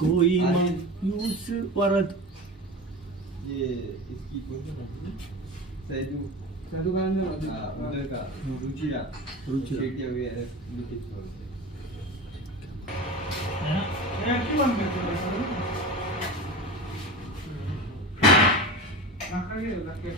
कोई मायूस परत ये इसकी कौन सी कंपनी सैदू साधू का अंदर उधर का रुचिरा रुचिरा। शेटी अभी है लिखित बोलते एक्टिव बंद कर दो नाका के लगे